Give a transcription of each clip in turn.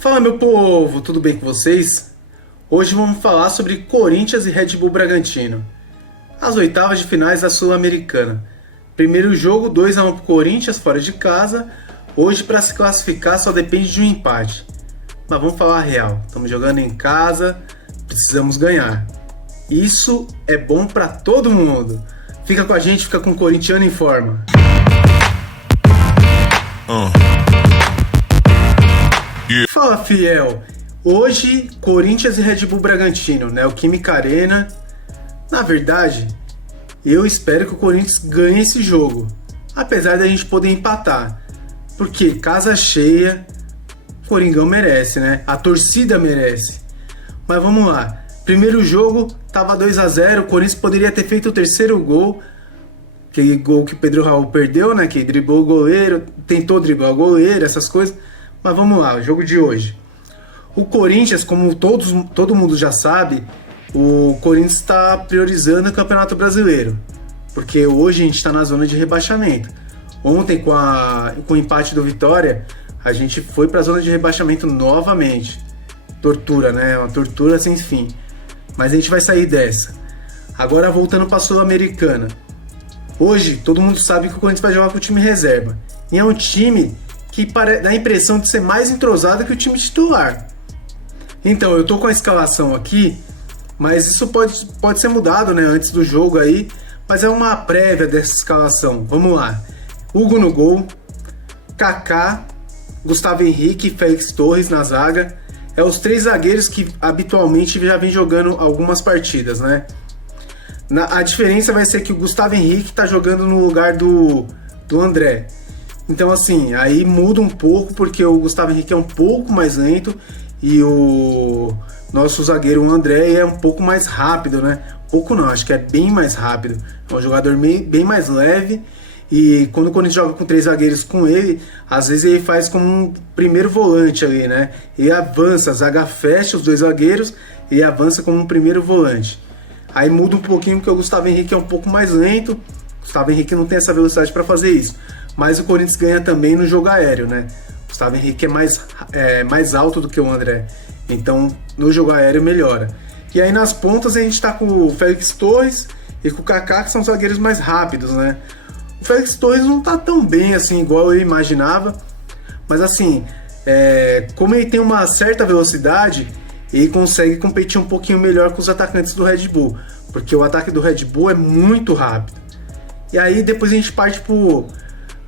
Fala, meu povo, tudo bem com vocês? Hoje vamos falar sobre Corinthians e Red Bull Bragantino, as oitavas de finais da Sul-Americana. Primeiro jogo, 2-1 para o Corinthians, fora de casa. Hoje, para se classificar, só depende de um empate. Mas vamos falar a real, estamos jogando em casa, precisamos ganhar. Isso é bom para todo mundo. Fica com a gente, fica com o corintiano em forma. Fala, fiel! Hoje, Corinthians e Red Bull Bragantino, Neoquímica Arena. Na verdade, eu espero que o Corinthians ganhe esse jogo, apesar da gente poder empatar, porque casa cheia, Coringão merece, né? A torcida merece. Mas vamos lá. Primeiro jogo, tava 2-0, o Corinthians poderia ter feito o terceiro gol, aquele gol que o Pedro Raul perdeu, né? Que driblou o goleiro, tentou driblar o goleiro, essas coisas. Mas vamos lá, o jogo de hoje. O Corinthians, como todo mundo já sabe, o Corinthians está priorizando o Campeonato Brasileiro, porque hoje a gente está na zona de rebaixamento. Ontem, com o empate do Vitória, a gente foi para a zona de rebaixamento novamente. Tortura, né? Uma tortura sem fim. Mas a gente vai sair dessa. Agora, voltando para a Sul-Americana. Hoje, todo mundo sabe que o Corinthians vai jogar com o time reserva. E é um time que dá a impressão de ser mais entrosado que o time titular. Então, eu tô com a escalação aqui, mas isso pode ser mudado, né, antes do jogo aí, mas é uma prévia dessa escalação. Vamos lá. Hugo no gol, Kaká, Gustavo Henrique e Félix Torres na zaga. É os três zagueiros que habitualmente já vem jogando algumas partidas, né? A diferença vai ser que o Gustavo Henrique tá jogando no lugar do André. Então, assim, aí muda um pouco, porque o Gustavo Henrique é um pouco mais lento e o nosso zagueiro, o André, é um pouco mais rápido, né? Pouco não, acho que é bem mais rápido. É um jogador bem mais leve, e quando o Corinthians joga com três zagueiros com ele, às vezes ele faz como um primeiro volante ali, né? Ele avança, a zaga fecha os dois zagueiros e avança como um primeiro volante. Aí muda um pouquinho, porque o Gustavo Henrique é um pouco mais lento. O Gustavo Henrique não tem essa velocidade para fazer isso. Mas o Corinthians ganha também no jogo aéreo, né? O Gustavo Henrique é mais alto do que o André. Então, no jogo aéreo melhora. E aí nas pontas a gente tá com o Félix Torres e com o Kaká, que são os zagueiros mais rápidos, né? O Félix Torres não tá tão bem assim, igual eu imaginava. Mas assim, como ele tem uma certa velocidade, ele consegue competir um pouquinho melhor com os atacantes do Red Bull. Porque o ataque do Red Bull é muito rápido. E aí depois a gente parte pro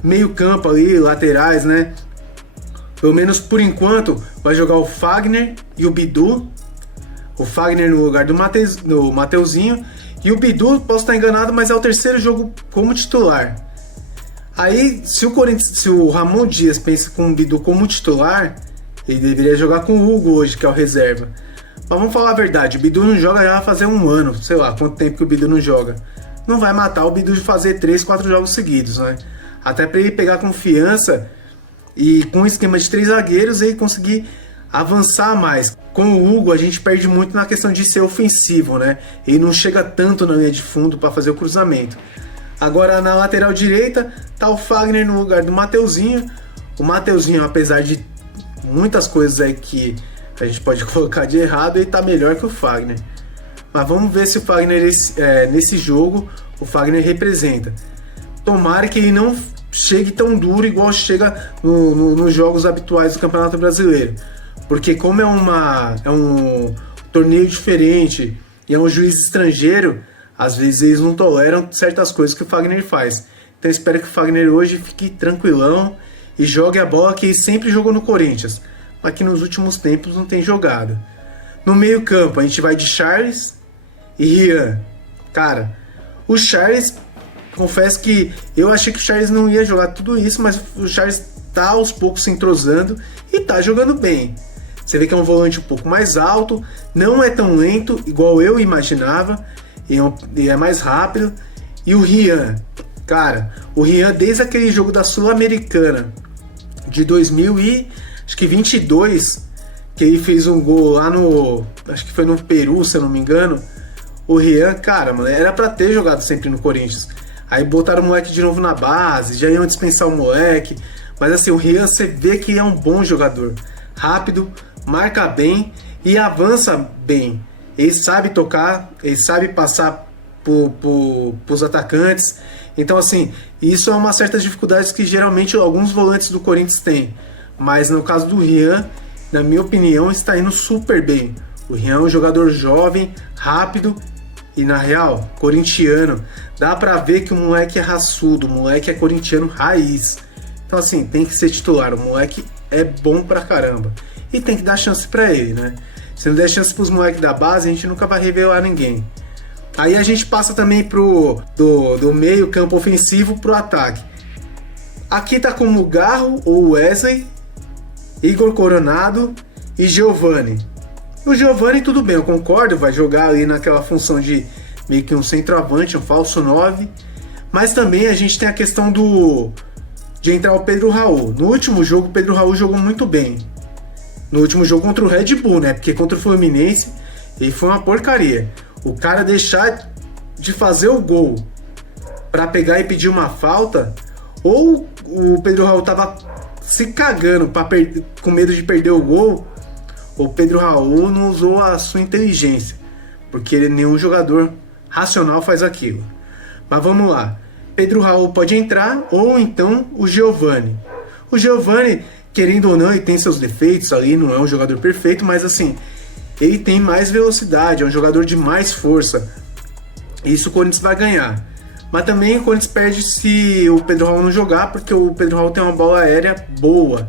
meio campo ali, laterais, né? Pelo menos por enquanto vai jogar o Fagner e o Bidu. O Fagner no lugar do Mateuzinho. E o Bidu, posso estar enganado, mas é o terceiro jogo como titular. Aí, se o Ramon Dias pensa com o Bidu como titular, ele deveria jogar com o Hugo hoje, que é o reserva. Mas vamos falar a verdade, o Bidu não joga já vai fazer um ano, sei lá quanto tempo que o Bidu não joga. Não vai matar o Bidu de fazer 3, 4 jogos seguidos, né? Até para ele pegar confiança e com um esquema de 3 zagueiros ele conseguir avançar mais. Com o Hugo a gente perde muito na questão de ser ofensivo, né? Ele não chega tanto na linha de fundo para fazer o cruzamento. Agora na lateral direita tá o Fagner no lugar do Mateuzinho. O Mateuzinho, apesar de muitas coisas aí que a gente pode colocar de errado, ele tá melhor que o Fagner. Mas vamos ver se o Fagner nesse jogo o Fagner representa. Tomara que ele não chegue tão duro igual chega nos jogos habituais do Campeonato Brasileiro. Porque como é um torneio diferente e é um juiz estrangeiro, às vezes eles não toleram certas coisas que o Fagner faz. Então eu espero que o Fagner hoje fique tranquilão e jogue a bola que ele sempre jogou no Corinthians, mas que nos últimos tempos não tem jogado. No meio campo a gente vai de Charles e Rian. Cara, o Charles, confesso que eu achei que o Charles não ia jogar tudo isso, mas o Charles tá aos poucos se entrosando e tá jogando bem. Você vê que é um volante um pouco mais alto, não é tão lento igual eu imaginava, e é mais rápido. E o Rian, cara, o Rian desde aquele jogo da Sul-Americana de 2022, que ele fez um gol lá acho que foi no Peru, se eu não me engano. O Rian, cara, mano, era pra ter jogado sempre no Corinthians. Aí botaram o moleque de novo na base, já iam dispensar o moleque. Mas assim, o Rian, você vê que é um bom jogador. rápido, marca bem e avança bem. Ele sabe tocar, ele sabe passar pros atacantes. Então, assim, isso é uma certa dificuldade que geralmente alguns volantes do Corinthians têm. Mas no caso do Rian, na minha opinião, está indo super bem. O Rian é um jogador jovem, rápido e, na real, corintiano. Dá pra ver que o moleque é raçudo, o moleque é corintiano raiz. Então, assim, tem que ser titular. O moleque é bom pra caramba. E tem que dar chance pra ele, né? Se não der chance pros moleques da base, a gente nunca vai revelar ninguém. Aí a gente passa também do meio campo ofensivo pro ataque. Aqui tá como Garro ou Wesley, Igor Coronado e Giovani. O Giovani, tudo bem, eu concordo, vai jogar ali naquela função de meio que um centroavante, um falso 9. Mas também a gente tem a questão de entrar o Pedro Raul. No último jogo, o Pedro Raul jogou muito bem. No último jogo contra o Red Bull, né? Porque contra o Fluminense ele foi uma porcaria. O cara deixar de fazer o gol pra pegar e pedir uma falta, ou o Pedro Raul tava se cagando com medo de perder o gol, ou o Pedro Raul não usou a sua inteligência, porque nenhum jogador racional faz aquilo. Mas vamos lá. Pedro Raul pode entrar, ou então o Giovani. O Giovani, querendo ou não, ele tem seus defeitos ali, não é um jogador perfeito, mas assim, ele tem mais velocidade, é um jogador de mais força. Isso o Corinthians vai ganhar. Mas também o Corinthians perde se o Pedro Raul não jogar, porque o Pedro Raul tem uma bola aérea boa.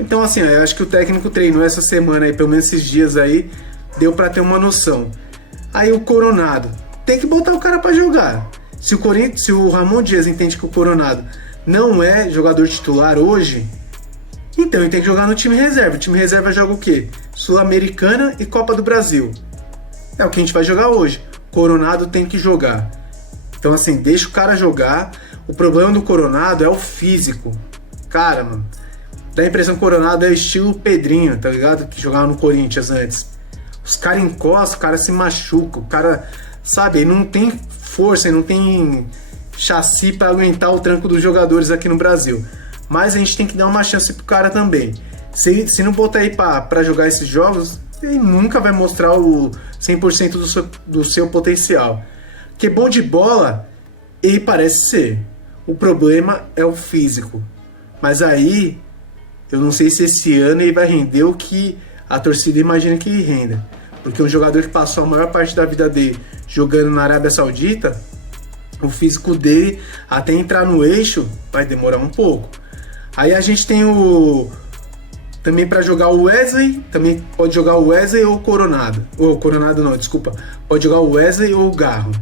Então, assim, eu acho que o técnico treinou essa semana aí, pelo menos esses dias aí, deu pra ter uma noção. Aí o Coronado, tem que botar o cara pra jogar. Se o Ramon Dias entende que o Coronado não é jogador titular hoje, então ele tem que jogar no time reserva. O time reserva joga o quê? Sul-Americana e Copa do Brasil. É o que a gente vai jogar hoje. Coronado tem que jogar. Então, assim, deixa o cara jogar. O problema do Coronado é o físico. Cara, mano, dá a impressão que o Coronado é estilo Pedrinho, tá ligado? Que jogava no Corinthians antes. Os caras encostam, o cara se machuca, o cara, sabe, ele não tem força, ele não tem chassi pra aguentar o tranco dos jogadores aqui no Brasil. Mas a gente tem que dar uma chance pro cara também. Se não botar aí pra jogar esses jogos, ele nunca vai mostrar o 100% do seu potencial. Que bom de bola, ele parece ser. O problema é o físico. Mas aí, eu não sei se esse ano ele vai render o que a torcida imagina que ele renda. Porque um jogador que passou a maior parte da vida dele jogando na Arábia Saudita, o físico dele, até entrar no eixo, vai demorar um pouco. Aí a gente tem também para jogar o Wesley, também pode jogar o Wesley ou o Coronado. Ou Coronado não, desculpa. Pode jogar o Wesley ou o Garro.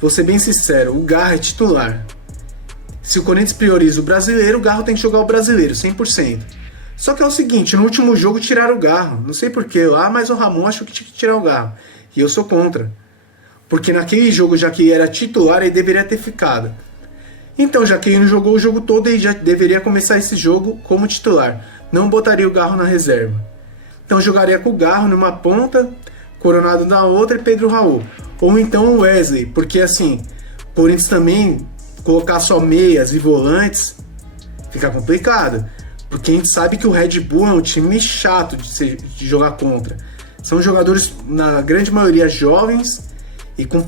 Vou ser bem sincero, o Garro é titular. Se o Corinthians prioriza o brasileiro, o Garro tem que jogar o brasileiro, 100%. Só que é o seguinte, no último jogo tiraram o Garro. Não sei porquê, mas o Ramon achou que tinha que tirar o Garro. E eu sou contra. Porque naquele jogo, já que ele era titular, ele deveria ter ficado. Então, já que ele não jogou o jogo todo, ele já deveria começar esse jogo como titular. Não botaria o Garro na reserva. Então, jogaria com o Garro numa ponta, Coronado na outra e Pedro Raul. Ou então o Wesley, porque assim, o Corinthians também colocar só meias e volantes fica complicado. Porque a gente sabe que o Red Bull é um time chato de jogar contra. São jogadores, na grande maioria, jovens e com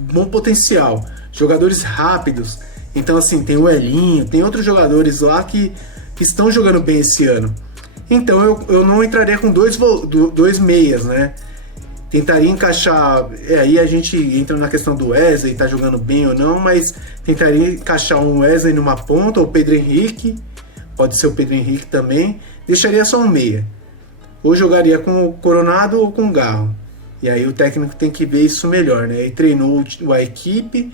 bom potencial. Jogadores rápidos. Então, assim, tem o Elinho, tem outros jogadores lá que estão jogando bem esse ano. Então, eu não entraria com dois meias, né? Tentaria encaixar... aí a gente entra na questão do Wesley, tá jogando bem ou não, mas tentaria encaixar um Wesley numa ponta, ou o Pedro Henrique, pode ser o Pedro Henrique também, deixaria só um meia. Ou jogaria com o Coronado ou com o Garro. E aí o técnico tem que ver isso melhor, né? Ele treinou a equipe,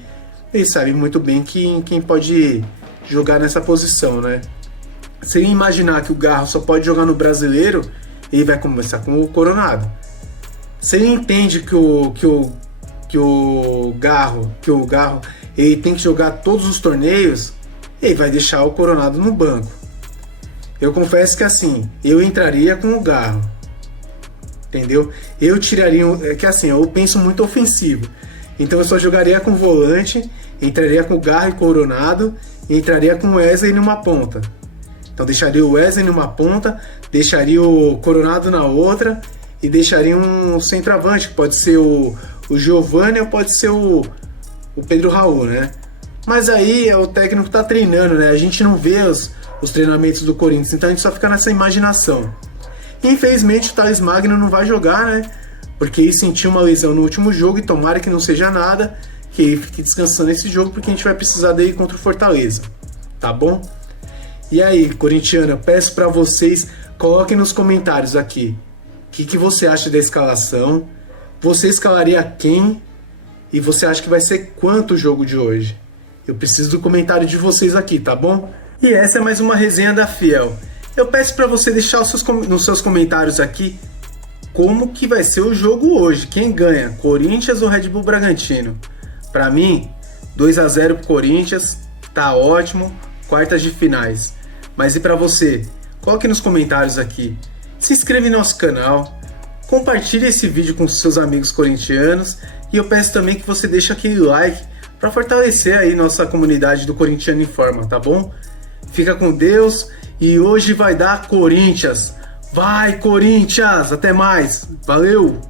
ele sabe muito bem quem pode jogar nessa posição, né? Se ele imaginar que o Garro só pode jogar no brasileiro, ele vai começar com o Coronado. Se ele entende que o Garro ele tem que jogar todos os torneios, ele vai deixar o Coronado no banco. Eu confesso que assim, eu entraria com o Garro, entendeu? Eu tiraria, que assim, eu penso muito ofensivo, então eu só jogaria com volante, entraria com o Garro e Coronado, e entraria com o Wesley numa ponta. Então deixaria o Wesley numa ponta, deixaria o Coronado na outra e deixaria um centroavante, que pode ser o Giovani ou pode ser o Pedro Raul, né? Mas aí o técnico tá treinando, né? A gente não vê os treinamentos do Corinthians, então a gente só fica nessa imaginação. E, infelizmente o Thales Magno não vai jogar, né? Porque ele sentiu uma lesão no último jogo e tomara que não seja nada, que ele fique descansando esse jogo, porque a gente vai precisar dele contra o Fortaleza, tá bom? E aí, corintiano, peço para vocês, coloquem nos comentários aqui o que você acha da escalação, você escalaria quem e você acha que vai ser quanto o jogo de hoje? Eu preciso do comentário de vocês aqui, tá bom? E essa é mais uma resenha da Fiel. Eu peço para você deixar nos seus comentários aqui como que vai ser o jogo hoje, quem ganha, Corinthians ou Red Bull Bragantino? Para mim, 2-0 pro Corinthians, tá ótimo, quartas de finais. Mas e para você? Coloque nos comentários aqui, se inscreve no nosso canal, compartilhe esse vídeo com seus amigos corintianos e eu peço também que você deixe aquele like para fortalecer aí nossa comunidade do Corintiano em Forma, tá bom? Fica com Deus e hoje vai dar Corinthians! Vai, Corinthians! Até mais! Valeu!